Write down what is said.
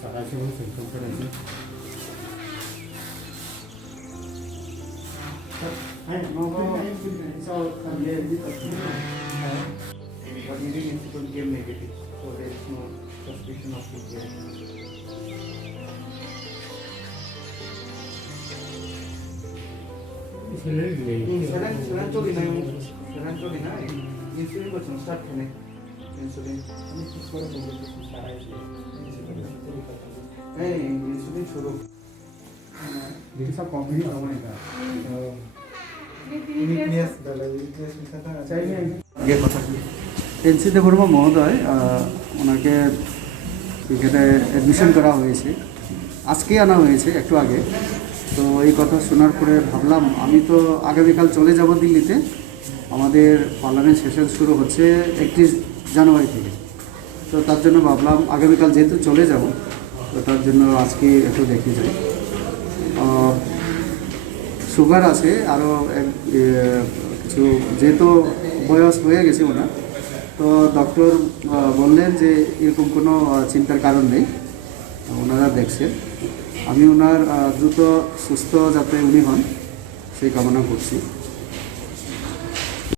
Sarà che vuoi fare conferenza? So but urine institute came negative, so there is no suspicion of TBI. Serantolina, insulin was not start connect. Insulin. Hey, insulin shuru. This is a combination. Weakness, the weakness ये কথা NC Debbarma মহোদয় ওনাকে এখানে admission করা হয়েছে, আজকেই আনা হয়েছে একটু আগে। তো এই কথা শোনার পরে ভাবলাম আমি তো আগামীকাল চলে যাব দিল্লিতে, আমাদের পার্লামেন্ট সেশন শুরু হচ্ছে 31 জানুয়ারি থেকে। তো তার জন্য ভাবলাম আগামীকাল যেহেতু চলে যাব, তো তার জন্য আজকে একটু দেখে যাই। সুগার আছে আরও কিছু, যেহেতু বয়স হয়ে গেছে ওনার, তো ডক্টর বললেন যে এরকম কোনো চিন্তার কারণ নেই, ওনারা দেখছেন। আমি ওনার দ্রুত সুস্থ যাতে উনি হন সেই কামনা করছি।